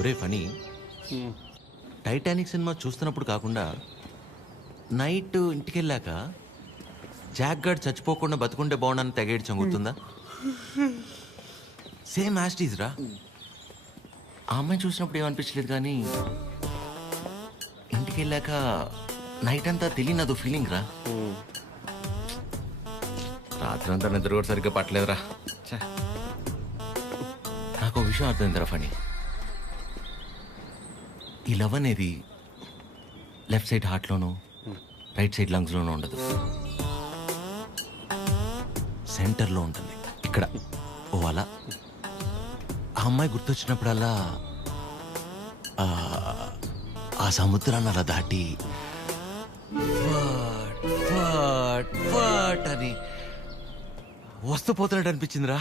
ఒరే funny, Titanic cinema చూస్తున్నప్పుడు కాకుండా నైట్ ఇంటికి వెళ్ళాక జాక్ గార్డ్ చచ్చిపోకుండా బతుకుంటే బాగుండని తెగేడ్చాం, గుర్తుందా? సేమ్ యాస్టీజ్ రా. ఆ అమ్మాయి చూసినప్పుడు ఏమనిపించలేదు, కానీ ఇంటికి వెళ్ళాక నైట్ అంతా తెలియనదు ఫీలింగ్ రా. రాత్రి అంతా నిద్ర కూడా సరిగ్గా పట్టలేదురా. ఛే. నాకు ఒక విషయం అర్థమైందిరా ఫనీ. ఈ లవ్ అనేది లెఫ్ట్ సైడ్ హార్ట్లోనూ రైట్ సైడ్ లంగ్స్లోనూ ఉండదు, సెంటర్లో ఉంటుంది, ఇక్కడ. ఓ అలా ఆ అమ్మాయి గుర్తొచ్చినప్పుడల్లా ఆ సముద్రాన్ని అలా దాటి అని వస్తూ పోతున్నట్టు అనిపించిందిరా.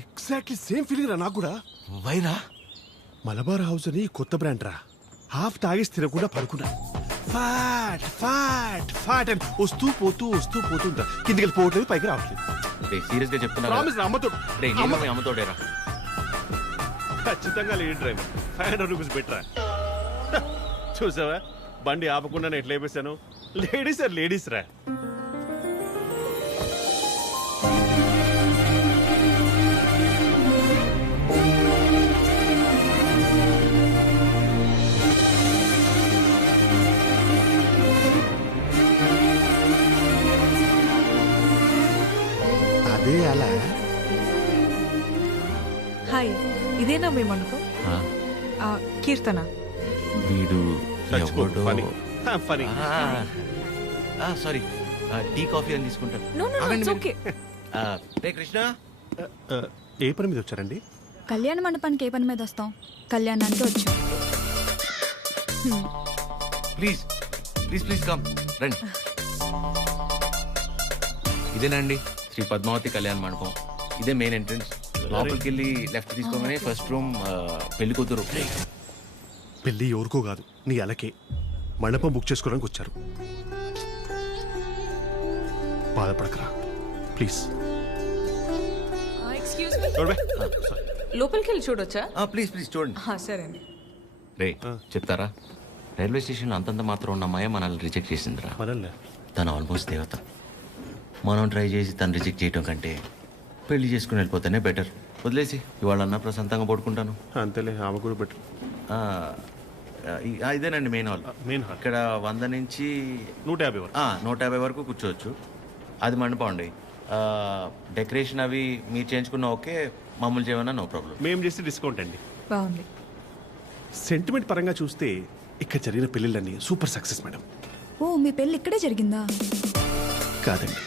ఎగ్జాక్ట్లీ సేమ్ ఫీలింగ్ రా నాకు కూడా. వైరా మలబార్ హౌస్ అని కొత్త బ్రాండ్ రా. హాఫ్ తాగేసి తినకుండా పడుకున్నా. ఫాట్ ఫాట్ ఫాట్ అని వస్తూ పోతుంటా. కిందికి వెళ్ళి పోవట్లేదు, పైకి రావట్లేదు. సీరియస్ గా చెప్తున్నా, ప్రామిస్ అమ్మతో అమ్మతోడేరా. ఖచ్చితంగా లేడీ డ్రైవర్. 500 రూపీస్ బెటరా. చూసావా బండి ఆపకుండా ఎట్లా వేసాను. లేడీస్ ఆర్ లేడీస్ రా. అదే అలా. హాయ్, ఇదేనా మీ మనతో? కీర్తన. వీడు ఎవడో. ఫనీ. సారీ, టీ కాఫీ అని తీసుకుంటాను. No no no, it's okay. రే కృష్ణ, ఏ పని మీద వచ్చారండి? కళ్యాణ మండపానికి ఏ పని మీద వస్తాం? కళ్యాణానికి వచ్చాం. ప్లీజ్ ప్లీజ్ ప్లీజ్ కమ్, రండి. ఇదేనండి శ్రీ పద్మావతి కళ్యాణ మండపం. ఇదే మెయిన్ ఎంట్రన్స్. లోపలికి వెళ్ళి లెఫ్ట్ తీసుకోగానే ఫస్ట్ రూమ్ పెళ్లి కూతురు. పెళ్లి ఎవరికో కాదు, నీ అలకే. మండపం బుక్ చేసుకోవడానికి వచ్చారు. బాధపడకరా ప్లీజ్. ఎక్స్క్యూజ్ మీ, లోపలికి వెళ్ళి చూడొచ్చా? ప్లీజ్ ప్లీజ్ చూడండి. సరే అండి. రే చెప్తారా, రైల్వే స్టేషన్ అంతంత మాత్రం ఉన్న అమ్మాయి మనల్ని రిజెక్ట్ చేసిందిరా. మనల్ని తను ఆల్మోస్ట్ దేవత. మనం ట్రై చేసి తను రిజెక్ట్ చేయటం కంటే పెళ్లి చేసుకుని వెళ్ళిపోతేనే బెటర్. వదిలేసి ఇవాళ అన్న ప్రశాంతంగా పడుకుంటాను. అంతేలే, ఆమె కూడా బెటర్. ఇదేనండి మెయిన్ హాల్. మెయిన్ హాల్ ఇక్కడ 100 నుంచి 150 వరకు. 150 వరకు కూర్చోవచ్చు. అది మండపం అండి. డెకరేషన్ అవి మీరు చేయించుకున్న ఓకే, మామూలు చేయమన్నా నో ప్రాబ్లం. మేము చేస్తే డిస్కౌంట్ అండి. బాగుంది. సెంటిమెంట్ పరంగా చూస్తే ఇక్కడ జరిగిన పెళ్ళిళ్ళన్నీ సూపర్ సక్సెస్ మేడం. ఓ, మీ పెళ్ళి ఇక్కడే జరిగిందా? కాదండి,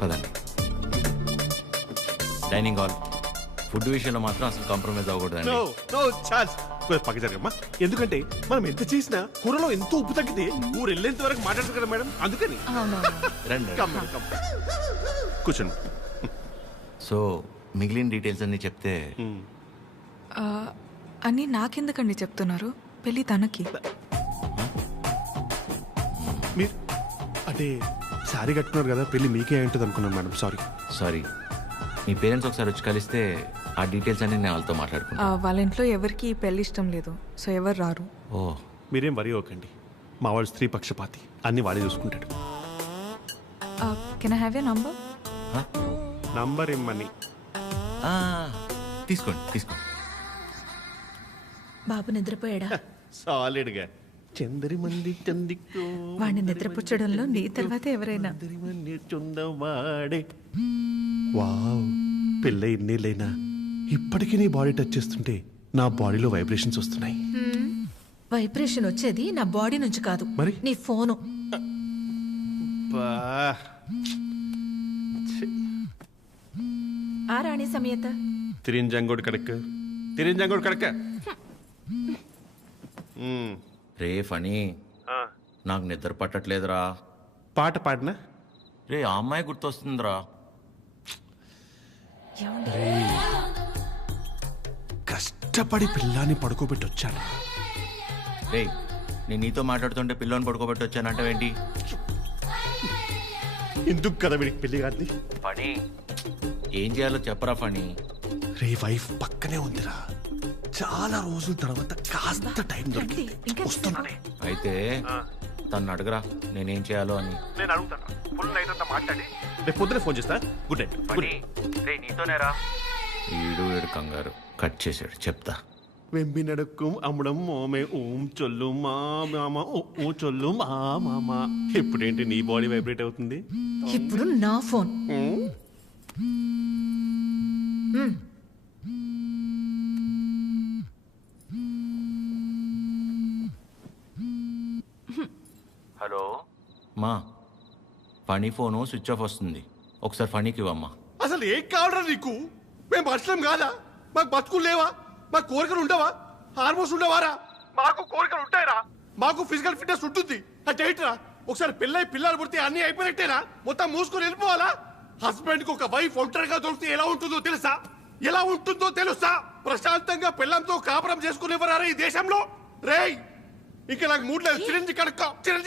పదండి. Dining hall. ఫుడ్ విషయంలో మాత్రం అసలు కాంప్రమైజ్ అవ్వకూడదండి. పక్క జరగమ్మా. ఎందుకంటే మనం ఎంత చేసినా కూరలో ఎంతో ఉప్పు తగ్గితే ఊరు వెళ్ళేంత వరకు మాట్లాడతారు కదా మేడం, అందుకని. రండి. కూర్చోండి. సో మిగిలిన డీటెయిల్స్ అన్ని చెప్తే. అని నాకెందుకండి చెప్తున్నారు? పెళ్ళి తనకి. మీరు అంటే శారీ కట్టుకున్నారు కదా, పెళ్ళి మీకే ఉంటుంది అనుకున్నాను మేడం. సారీ. మీ పేరెంట్స్ ఒకసారి వచ్చి కలిస్తే ఆ డీటెయిల్స్ అన్ని నేను వాళ్ళతో మాట్లాడుకున్నాను. వాళ్ళ ఇంట్లో ఎవరికి పెళ్లి ఇష్టం లేదు, సో ఎవరు రారు. ఓ, మీరేం వరి అవ్వకండి. మా వాడు స్త్రీ పక్షపాతి, అన్ని వాడే చూసుకుంటాడు. Can I have your number? Number ఇమ్మని. తీసుకోండి. బాబు నిద్రపోయాడా? సాలిడ్ గా. చందరి మంది చందికో వాడిని నిద్రపుచ్చడంలో నీ తర్వాత ఎవరైనా. వావ్, పెళ్ళై ఇన్నేళ్ళైనా ఇప్పటికీ నీ బాడీ టచ్ చేస్తుంటే నా బాడీలో వైబ్రేషన్స్ వస్తున్నాయి. వైబ్రేషన్ వచ్చేది నా బాడీ నుంచి కాదు, మరి నీ ఫోను. ఆ రాణి సమేత తిరింజంగోడు కడక. రే ఫనీ, నాకు నిద్ర పట్టట్లేదురా. పాట పాడినా రే ఆ అమ్మాయి గుర్తొస్తుందిరా. కష్టపడి పిల్లాన్ని పడుకోబెట్టి వచ్చాను. రే నేను నీతో మాట్లాడుతుంటే పిల్లని పడుకోబెట్టి వచ్చానంటావేంటి? ఎందుకు కదా వీడికి పెళ్లి కాదు? ఫనీ ఏం చేయాలో చెప్పరా ఫనీ. రే వైఫ్ పక్కనే ఉందిరా, చాలా రోజుల తర్వాత కాస్త టైం దొరికింది. వస్తున్నానే. అయితే తను అడగరా నేనేం చేయాలో అని. నేను అడుగుతాను. ఫుల్ నైట్ అంతా మాట్లాడి రేపు పొద్దున ఫోన్ చేస్తా. Good night. నీతోనేరా ఈడు వీడు కంగారు కట్ చేశాడు. చెప్తా. వెంబి నడుక్కుం అమ్మడం మోమే ఓం చొల్లు మా మామ ఓ చొల్లు మా మామ. ఇప్పుడేంటి నీ బాడీ వైబ్రేట్ అవుతుంది? ఇప్పుడు నా ఫోన్. హలో మా ఫనీ ఫోను స్విచ్ ఆఫ్ వస్తుంది. ఒకసారి ఫనీకి ఇవ్వమ్మా. అసలు ఏం కావాలరా నీకు? మేము మనుషులం కాదా? మాకు బతుకులు లేవా? మాకు కోరికలు ఉండవా? హార్మోన్స్ ఉండవారా? మాకు కోరికలు ఉంటాయరా? మాకు ఫిజికల్ ఫిట్నెస్ ఉంటుంది అంటే ఏంట్రా? ఒకసారి పెళ్ళై పిల్లలు పుడితే అన్ని అయిపోయినట్టేనా? మొత్తం మూసుకొని వెళ్ళిపోవాలా? హస్బెండ్ కి ఒక వైఫ్ ఒంటరిగా దొరికితే ఎలా ఉంటుందో తెలుసా? ఎలా ఉంటుందో తెలుసా? ప్రశాంతంగా పిల్లలతో కాపురం చేసుకునేవారా ఈ దేశంలో? రేయ్ ఇంకా నాకు మూడు లేదు. Chironji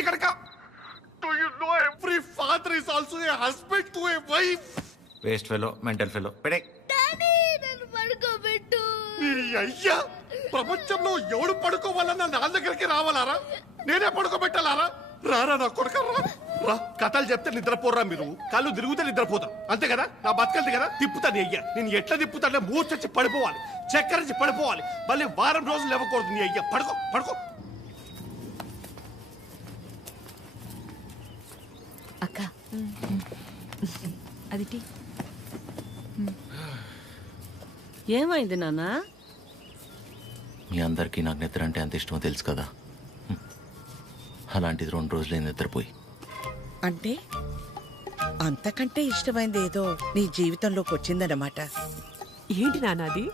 కడక Do you know every father is also a husband to a wife? Waste fellow mental fellow పెడే. ఈ అయ్యా ప్రపంచంలో ఎవడు పడుకోవాలన్నా నా దగ్గరికి రావాలారా? నేనే పడుకోబెట్టాలారా? రారా నా కొడుక రా. కథలు చెప్తే నిద్రపోర్రా మీరు. కళ్ళు తిరుగుతే నిద్రపోతారు అంతే కదా? నా బతకల్ది కదా తిప్పుతాను. అయ్యా నేను ఎట్లా తిప్పుతానే మూర్చొచ్చి పడిపోవాలి, చక్కరించి పడిపోవాలి. మళ్ళీ వారం రోజులు ఇవ్వకూడదు. నీ అయ్యా పడుకో పడుకో. అక్క అది టీ. ఏమైంది నాన్నా? మీ అందరికీ నాకు నిద్ర అంటే ఎంత ఇష్టమో తెలుసు కదా. అలాంటిది 2 రోజులే నిద్రపోయి. అంటే అంతకంటే ఇష్టమైంది ఏదో నీ జీవితంలోకి వచ్చిందన్నమాట. ఏంటి నాన్నది?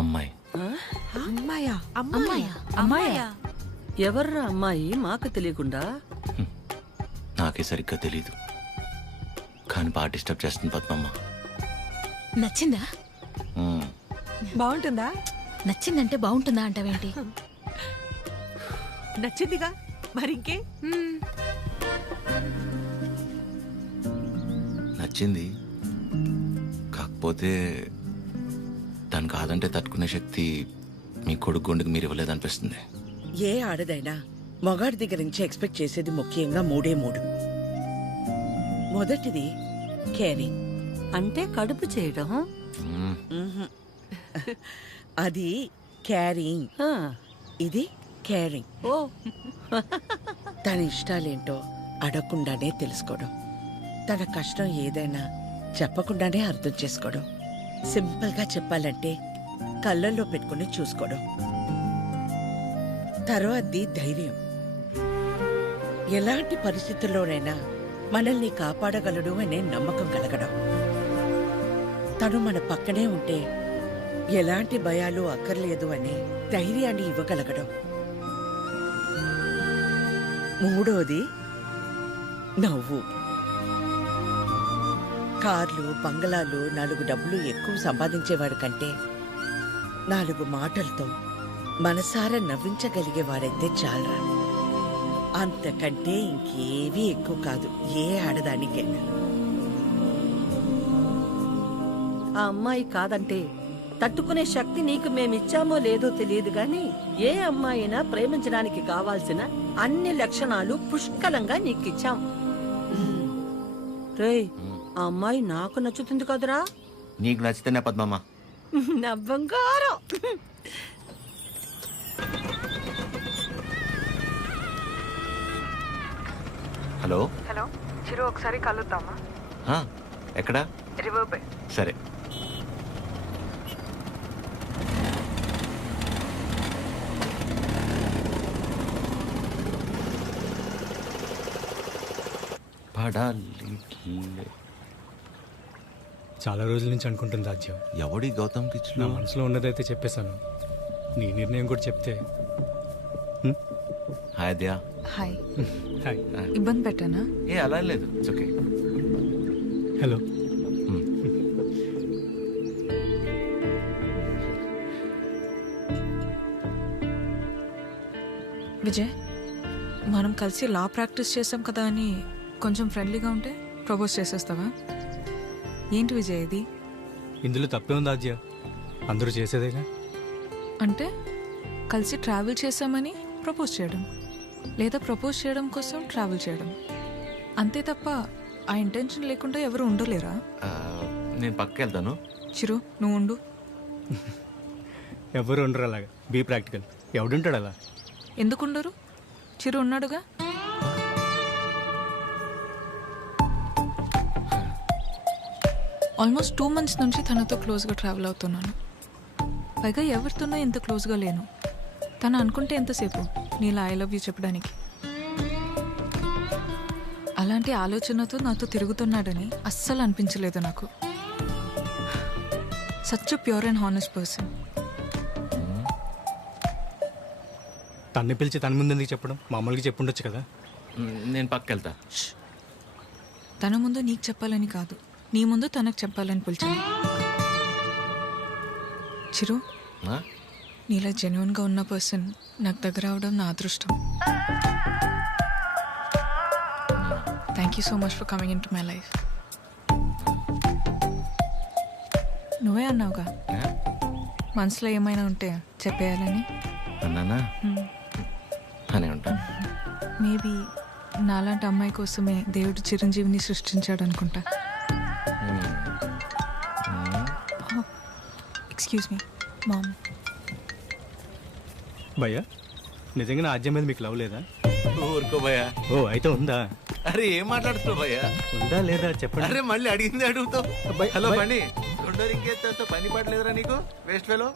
అమ్మాయి. అమ్మాయా? అమ్మాయా? అమ్మాయా? ఎవర్రా అమ్మాయి? మాకు తెలియకుండా. నాకే సరిగ్గా తెలీదు కానీ బాగా డిస్టర్బ్ చేస్తుంది పద్మమ్మ. నచ్చిందా? బాగుంటుందా? నచ్చిందంటే బాగుంటుందా అంటావేంటి? నచ్చిందిగా మరింకే. నచ్చింది. కాకపోతే తను కాదంటే తట్టుకునే శక్తి మీ కొడుకు గుండెకి మీరు ఇవ్వలేదనిపిస్తుంది. ఏ ఆడదైనా మగాడి దగ్గర నుంచి ఎక్స్పెక్ట్ చేసేది ముఖ్యంగా 3 మొదటిది కేరింగ్. అంటే కడుపు చేయడం. అది క్యారింగ్, ఆ, ఇది కేరింగ్. ఓ తన ఇష్టాలేంటో అడగకుండానే తెలుసుకోవడం, తన కష్టం ఏదైనా చెప్పకుండానే అర్థం చేసుకోవడం, సింపుల్ గా చెప్పాలంటే కళ్ళల్లో పెట్టుకుని చూసుకోవడం. తర్వాతది ధైర్యం. ఎలాంటి పరిస్థితుల్లోనైనా మనల్ని కాపాడగలడు అనే నమ్మకం కలగడం. తను మన పక్కనే ఉంటే ఎలాంటి భయాలు అక్కర్లేదు అనే ధైర్యాన్ని ఇవ్వగలగడం. మూడోది నవ్వు. కార్లు, బంగళాలు, 4 డబ్బులు ఎక్కువ సంపాదించేవాడు కంటే 4 మాటలతో మనసారా నవ్వించగలిగేవాడైతే చాలరా. అంతకంటే ఇంకేవీ ఎక్కువ కాదు ఏ ఆడదానికైనా. ఆ అమ్మాయి కాదంటే తట్టుకునే శక్తి నీకు మేమిచ్చామో లేదో తెలియదు గాని ఏ అమ్మాయినా ప్రేమించడానికి కావాల్సిన అన్ని లక్షణాలు పుష్కలంగా నీకిచ్చాం. రేయ్ ఆ అమ్మాయి నాకు నచ్చుతుంది కదరా? నీకు నచ్చితేనే పద్మమ్మ. నా బంగారం. హలో హలో చిరు, ఒకసారి కలుద్దామా? ఎక్కడా? River bay. సరే. చాలా రోజుల నుంచి అనుకుంటుంది రాజ్యం. ఎవడి గౌతమ్ కిచ్ నా మనసులో ఉన్నదైతే చెప్పేశాను. నీ నిర్ణయం కూడా చెప్తే. హాయ్ దయా. హాయ్. హాయ్. ఇబ్బంది పెట్టానా? ఏ అలా లేదు, ఇట్స్ ఓకే. హలో. విజయ్, మనం కలిసి లా ప్రాక్టీస్ చేసాం కదా అని కొంచెం ఫ్రెండ్లీగా ఉంటే ప్రపోజ్ చేసేస్తావా? ఏంటి విజయ్ ఇది? ఇందులో తప్పే ఉంది ఆద్య, అందరూ చేసేదేగా. అంటే కలిసి ట్రావెల్ చేసామని ప్రపోజ్ చేయడం, లేదా ప్రపోజ్ చేయడం కోసం ట్రావెల్ చేయడం, అంతే తప్ప ఆ ఇంటెన్షన్ లేకుండా ఎవరు ఉండలేరా? నేను పక్కకి వెళ్తాను. చిరు నువ్వు ఉండు. ఎవరు ఉండరు అలాగా. Be practical. ఎవడుంటాడు అలా? ఎందుకు ఉండరు? చిరు ఉన్నాడుగా. ఆల్మోస్ట్ 2 months నుంచి తనతో క్లోజ్గా ట్రావెల్ అవుతున్నాను. పైగా ఎవరితోనో ఎంత క్లోజ్గా లేను. తను అనుకుంటే ఎంతసేపు నీలా ఐ లవ్ యూ చెప్పడానికి. అలాంటి ఆలోచనతో నాతో తిరుగుతున్నాడని అస్సలు అనిపించలేదు నాకు. Such pure and honest person. తన్ని పిలిచి తన ముందు ఎందుకు చెప్పడం? మామూలుగా చెప్పుండొచ్చు కదా. నేను పక్కకి వెళ్తా. తన ముందు నీకు చెప్పాలని కాదు, నీ ముందు తనకు చెప్పాలని పిలిచాను. చిరు, ఆ? నీలా జెన్యున్గా ఉన్న పర్సన్ నాకు దగ్గర అవడం నా అదృష్టం. Thank you so much for coming in to my life. నువ్వే అన్నావుగా ఆ? మనసులో ఏమైనా ఉంటే చెప్పేయాలని. అన్నానా? అని ఉంటాను. మేబీ నాలాంటి అమ్మాయి కోసమే దేవుడు చిరంజీవిని సృష్టించాడు అనుకుంటా. Excuse me ma'am. భయ్యా, నిజంగా నా ఆద్య మీద మీకు లవ్ లేదా? ఊరుకో భయ్యా. ఓ అయితే ఉందా? అరే ఏం మాట్లాడుతున్నావు భయ్యా? ఉందా లేదా చెప్పండి. అరే మళ్ళీ అడిగింది అడుగుతావు. భయ్- హలో భయ్- బండి, రెండో ఇంకేస్తా పని పడలేదురా నీకు? Waste fellow.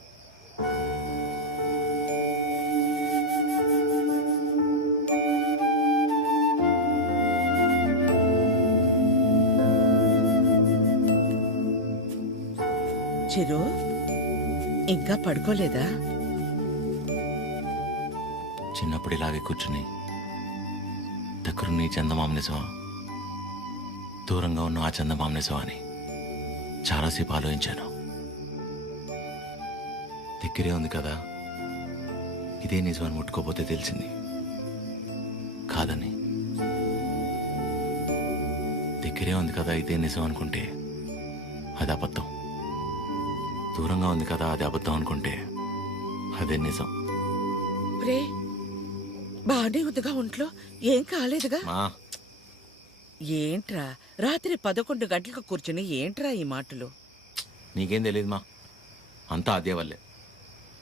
చిరు ఇంకా పడుకోలేదా? చిన్నప్పుడు ఇలాగే కూర్చుని దగ్గరున్న ఈ చందమామ నిజమా, దూరంగా ఉన్న ఆ చందమామ నిజమా అని చాలాసేపు ఆలోచించాను. దగ్గరే ఉంది కదా, ఇదే నిజమని ముట్టుకోపోతే తెలిసింది కాదని. దగ్గరే ఉంది కదా ఇదే నిజం అనుకుంటే అది అబద్ధం. దూరంగా ఉంది కదా అది అబద్ధం అనుకుంటే అదే నిజం. రే బానే ఉందిగా ఒంట్లో, ఏం కాలేదుగా? మా ఏంట్రా రాత్రి 11 గంటలకు కూర్చుని ఏంట్రా ఈ మాటలు? నీకేం తెలియదు మా, అంతా అదే వల్లే.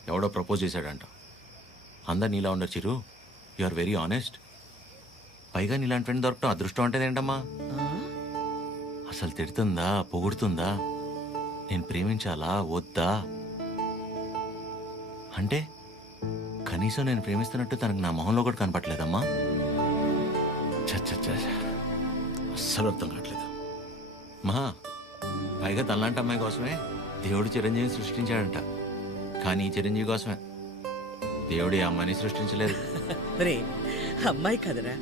ఎవడో ప్రపోజ్ చేశాడంట. అందరు నీలా ఉండరు చిరు, యు ఆర్ వెరీ ఆనెస్ట్. పైగా నీలాంటి ఫ్రెండ్ దొరకటం అదృష్టం అంటే ఏంటమ్మా? ఆ? అసలు తిడుతుందా, పొగుడుతుందా, నేను ప్రేమించాలా వద్దా అంటే కనీసం నేను ప్రేమిస్తున్నట్టు తనకు నా మొహంలో కూడా కనపట్లేదమ్మా. చచ్చ అస్సలు అర్థం కావట్లేదు మా. పైగా తనలాంటి అమ్మాయి కోసమే దేవుడు చిరంజీవిని సృష్టించాడంట. కానీ ఈ చిరంజీవి కోసమే దేవుడు ఈ అమ్మాయిని సృష్టించలేదు. రే అమ్మాయి కదరా,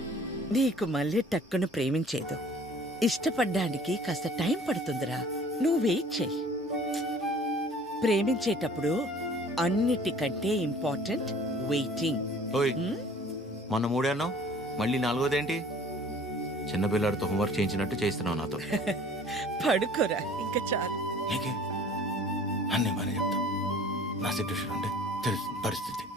నీకు మళ్ళీ టక్కున ప్రేమించేదు. ఇష్టపడ్డానికి కాస్త టైం పడుతుందిరా, నువ్వు వెయిట్ చెయ్యి. ప్రేమించేటప్పుడు అన్నిటికంటే ఇంపార్టెంట్ వెయిటింగ్. ఓయ్ మొన్న 3 అన్నావు, మళ్ళీ 4వదేంటి? చిన్నపిల్లాడితో హోంవర్క్ చేయించినట్టు చేస్తున్నావు నాతో. పడుకోరా ఇంకా చాలు. నీకే అన్నీ బాగానే చెప్తావు. నా సిట్యుయేషన్ అంటే తెలుసు పరిస్థితి.